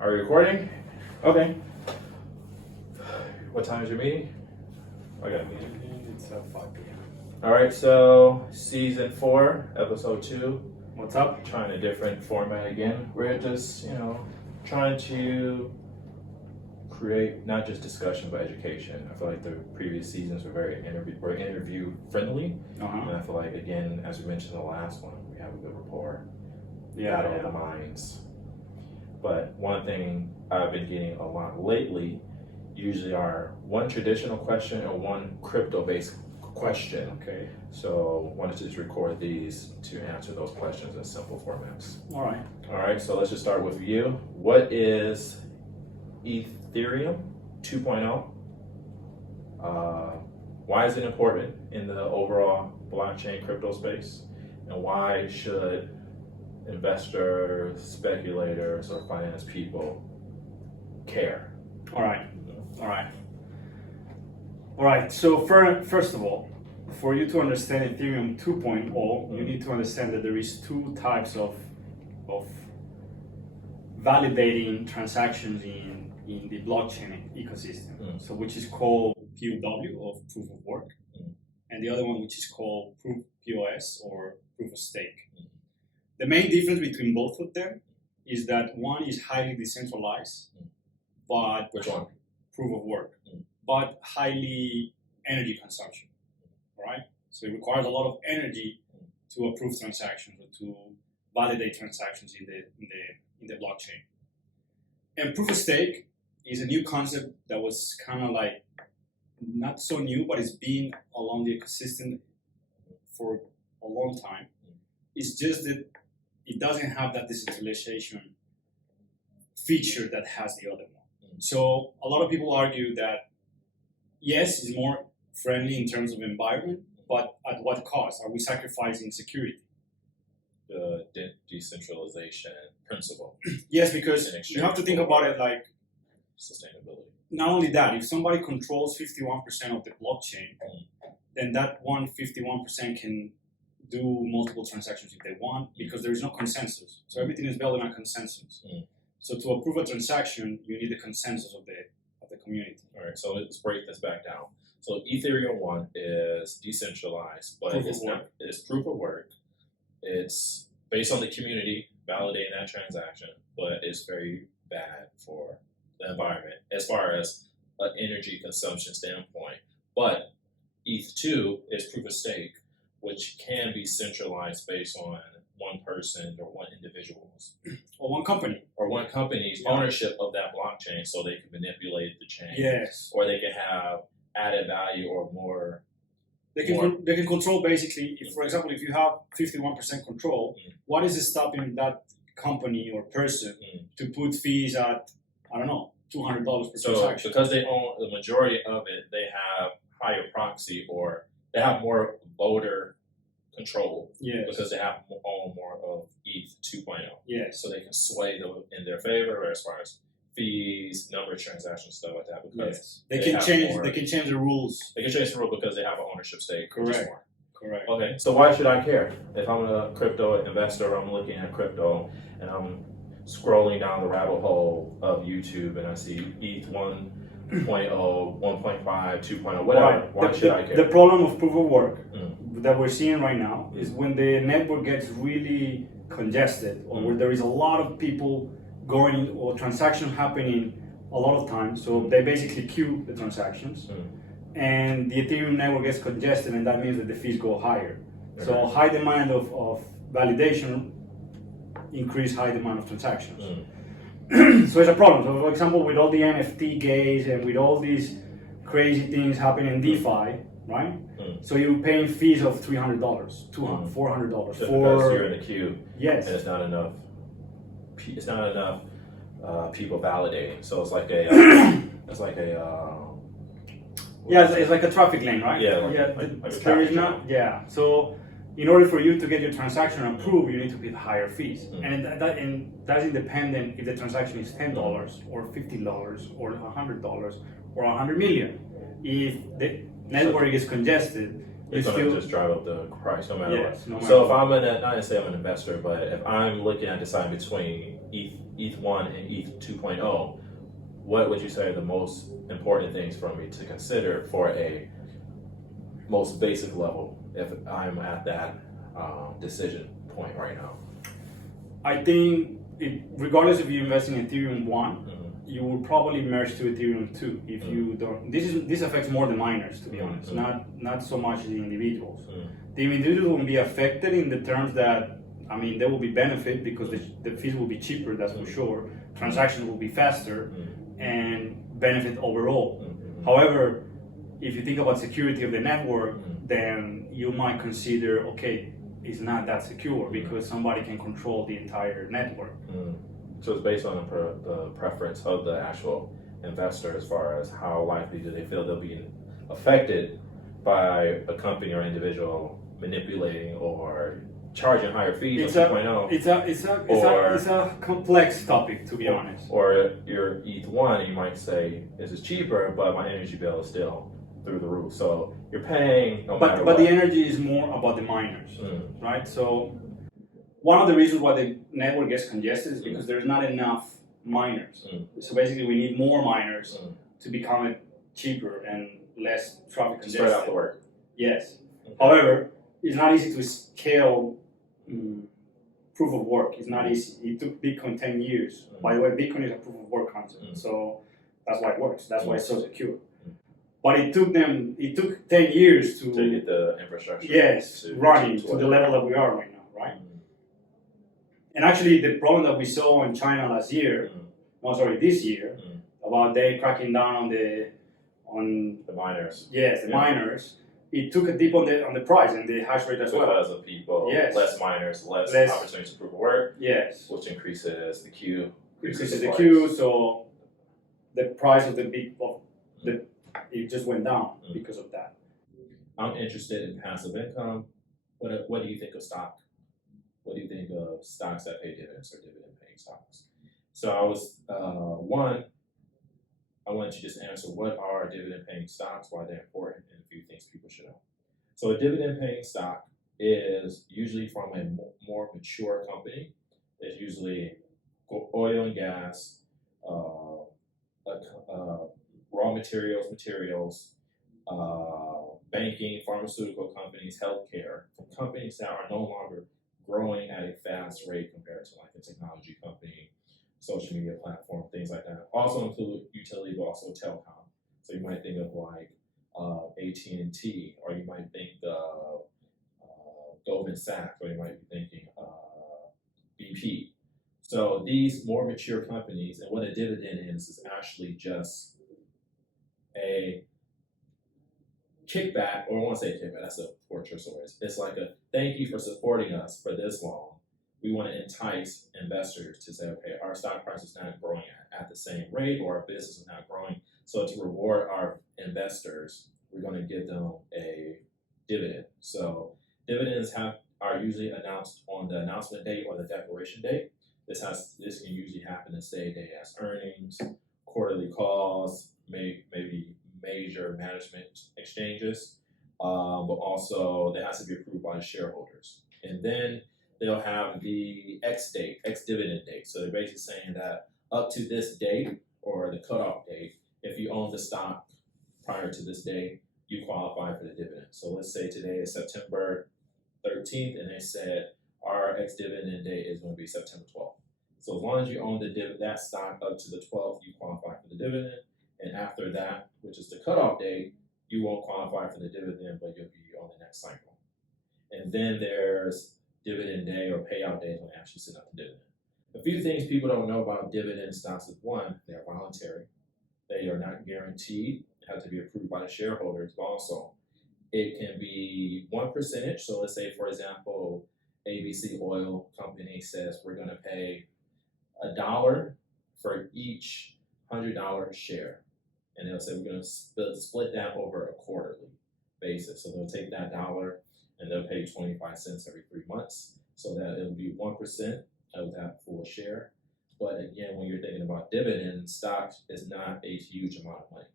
Are you recording? Okay. What time is your meeting? I got a meeting. It's 5 p.m. All right, so season 4, episode 2. What's up? Trying a different format again. We're just, trying to create not just discussion but education. I feel like the previous seasons were very interview friendly, and I feel like again, as we mentioned in the last one, we have a good rapport. Battle of the minds. But one thing I've been getting a lot lately usually are one traditional question and one crypto-based question. Okay. So wanted to just record these to answer those questions in simple formats. All right. So let's just start with you. What is Ethereum 2.0? Why is it important in the overall blockchain crypto space? And why should investors, speculators, or finance people care? All right. So first of all, for you to understand Ethereum 2.0, you need to understand that there is two types of validating transactions in the blockchain ecosystem. So which is called POW, of proof of work, and the other one which is called POS, or proof of stake. The main difference between both of them is that one is highly decentralized, but Which one? proof of work, but highly energy consumption, right? So it requires a lot of energy to approve transactions or to validate transactions in the blockchain. And proof of stake is a new concept that was kind of like not so new, but it's been along the ecosystem for a long time. It's just that it doesn't have that decentralization feature that has the other one. So a lot of people argue that yes, it's more friendly in terms of environment, but at what cost? Are we sacrificing security? The decentralization principle. Yes, because you have to think about it like sustainability. Not only that, if somebody controls 51% of the blockchain, then that 51% can do multiple transactions if they want, because there is no consensus. So everything is built on consensus. So to approve a transaction, you need the consensus of the community. All right, so let's break this back down. So Ethereum 1 is decentralized, but it's proof of work. It's based on the community validating that transaction, but it's very bad for the environment as far as an energy consumption standpoint. But ETH2 is proof of stake, which can be centralized based on one person or one individual's or one company's ownership of that blockchain, so they can manipulate the chain. Yes. Or they can have added value or more. They can control basically. If, for example, if you have 51% control, what is stopping that company or person to put fees at, I don't know, $200 per transaction? Because they own the majority of it, they have higher proxy, or they have more voter control. Yes. Because they own more of ETH 2.0. Yes. So they can sway them in their favor as far as fees, number of transactions, stuff like that. Because they can change the rules. They can change the rule because they have an ownership stake. Correct. Okay, so why should I care? If I'm a crypto investor, I'm looking at crypto and I'm scrolling down the rabbit hole of YouTube and I see ETH 1.0, 1.5, 2.0, whatever. Why should I care? The problem of proof of work that we're seeing right now is when the network gets really congested, or where there is a lot of people going or transactions happening a lot of times. So they basically queue the transactions. And the Ethereum network gets congested, and that means that the fees go higher. So high demand of validation increase high demand of transactions. So it's a problem. So for example, with all the NFT gaze and with all these crazy things happening in DeFi, right? So you're paying fees of $300, $200, $400 Just because you're in the queue. Yes. And it's not enough people validating. So it's like it's like a traffic lane, right? Yeah. So in order for you to get your transaction approved, you need to pay higher fees, and that's independent if the transaction is $10 or $50 or $100 or $100 million. If the network is congested, it's going to just drive up the price no matter what. No matter so what. if I'm not to say I'm an investor, but if I'm looking at deciding between ETH1 and ETH 2.0, what would you say are the most important things for me to consider for a most basic level if I'm at that decision point right now? I think regardless if you're investing in Ethereum 1, you will probably merge to Ethereum 2 if you don't. This affects more the miners, to be honest, not so much the individuals. The individuals will be affected in the terms that, I mean, there will be benefit because the fees will be cheaper, that's for sure. Transactions will be faster and benefit overall. However, if you think about security of the network, then you might consider, okay, it's not that secure because somebody can control the entire network. So it's based on the preference of the actual investor as far as how likely do they feel they'll be affected by a company or individual manipulating or charging higher fees on 2.0. It's a complex topic, to be honest. Or your ETH1, you might say, this is cheaper, but my energy bill is still through the roof. So you're paying no matter what. But the energy is more about the miners, right? So one of the reasons why the network gets congested is because there's not enough miners. So basically we need more miners to become it cheaper and less traffic congested. Spread out the work. Yes. However, it's not easy to scale proof of work. It's not easy. It took Bitcoin 10 years. By the way, Bitcoin is a proof of work concept. So that's why it works. That's why it's so secure. But it took 10 years to get the infrastructure. Yes, running to the level that we are right now, right? And actually, the problem that we saw in China last year, this year, about they cracking down on the miners. Yes, the miners. It took a dip on the price and the hash rate as well. Because of people, less miners, less opportunities to prove work. Yes, which increases the queue. Increases the queue, so the price of it just went down because of that. I'm interested in passive income. What do you think of stock? What do you think of stocks that pay dividends or dividend-paying stocks? So I wanted to just answer what are dividend-paying stocks, why they're important, and a few things people should know. So a dividend-paying stock is usually from a more mature company. It's usually oil and gas, raw materials, banking, pharmaceutical companies, healthcare, companies that are no longer growing at a fast rate compared to like a technology company, social media platform, things like that. Also include utility, but also telecom. So you might think of like AT&T, or you might think of Goldman Sachs, or you might be thinking BP. So these more mature companies, and what a dividend is actually just a kickback, or I want to say kickback, that's a poor choice of words. It's like a thank you for supporting us for this long. We want to entice investors to say, okay, our stock price is not growing at the same rate, or our business is not growing. So to reward our investors, we're going to give them a dividend. So dividends are usually announced on the announcement date or the declaration date. This can usually happen the same day as earnings, quarterly calls, maybe major management exchanges, but also that has to be approved by the shareholders. And then they'll have the ex dividend date. So they're basically saying that up to this date, or the cutoff date, if you own the stock prior to this date, you qualify for the dividend. So let's say today is September 13th, and they said our ex dividend date is going to be September 12th. So as long as you own that stock up to the 12th, you qualify for the dividend. And after that, which is the cutoff date, you won't qualify for the dividend, but you'll be on the next cycle. And then there's dividend day or payout day when they actually send out the dividend. A few things people don't know about dividend stocks is one, they're voluntary. They are not guaranteed. They have to be approved by the shareholders, but also it can be one percentage. So let's say, for example, ABC Oil Company says we're going to pay $1 for each $100 share. And they'll say we're going to split that over a quarterly basis. So they'll take that $1 and they'll pay 25 cents every 3 months. So that it'll be 1% of that full share. But again, when you're thinking about dividends, stocks is not a huge amount of money.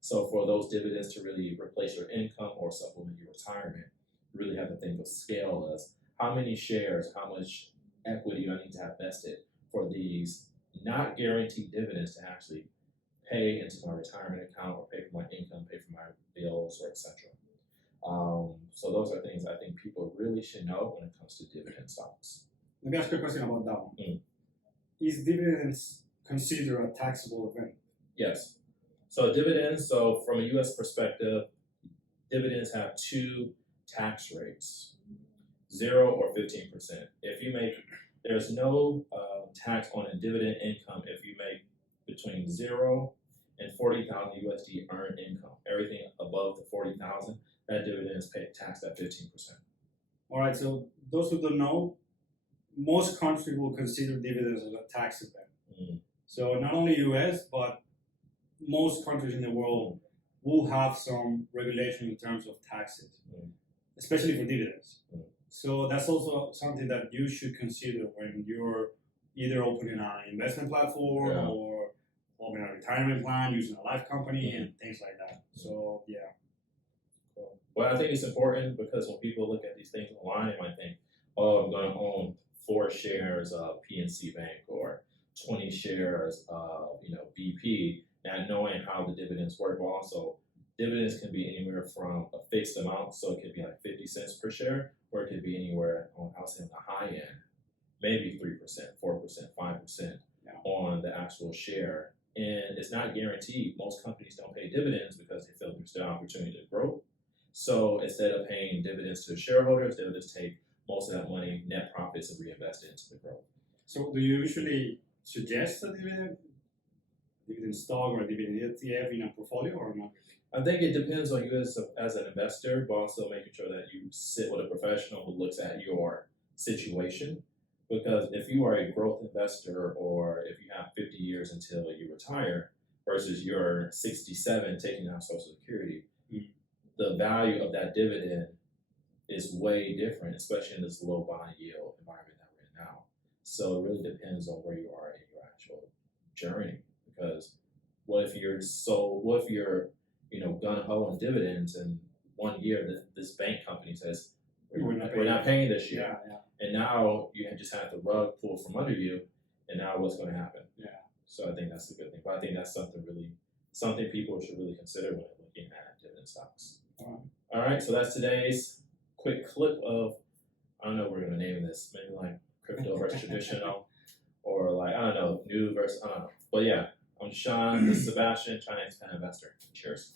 So for those dividends to really replace your income or supplement your retirement, you really have to think of scale as how many shares, how much equity I need to have vested for these not guarantee dividends to actually pay into my retirement account or pay for my income, pay for my bills, or etc. So those are things I think people really should know when it comes to dividend stocks. Let me ask you a question about that one. Is dividends considered a taxable event? Yes. So dividends, so from a U.S. perspective, dividends have two tax rates, 0 or 15%. If you make, there's no tax on a dividend income if you make between 0 and 40,000 USD earned income. Everything above the 40,000, that dividend is paid taxed at 15%. All right, so those who don't know, most countries will consider dividends as a tax event. So not only US, but most countries in the world will have some regulation in terms of taxes, especially for dividends. So that's also something that you should consider when you're either opening an investment platform or opening a retirement plan, using a life company and things like that. So yeah. Well, I think it's important because when people look at these things online, they might think, oh, I'm going to own 4 shares of PNC Bank or 20 shares of BP, not knowing how the dividends work. But also, dividends can be anywhere from a fixed amount, so it could be like 50 cents per share, or it could be anywhere on, I'll say on the high end, maybe 3%, 4%, 5% on the actual share. And it's not guaranteed. Most companies don't pay dividends because they feel there's still opportunity to grow. So instead of paying dividends to shareholders, they'll just take most of that money, net profits, and reinvest it into the growth. So do you usually suggest a dividend stock or a dividend ETF in a portfolio or not? I think it depends on you as an investor, but also making sure that you sit with a professional who looks at your situation. Because if you are a growth investor or if you have 50 years until you retire versus you're 67 taking out Social Security, the value of that dividend is way different, especially in this low bond yield environment that we're in now. So it really depends on where you are in your actual journey. Because what if you're gung-ho on dividends and 1 year this bank company says we're not paying this year, and now you just have the rug pulled from under you, and now what's going to happen? So I think that's a good thing. But I think that's something people should really consider when they're looking at dividend stocks. All right, so that's today's quick clip of, I don't know what we're going to name this, maybe like crypto versus traditional, or like, I don't know, new versus, I don't know. But yeah, I'm Deshawn, this is Sebastian, China Expat Investor. Cheers.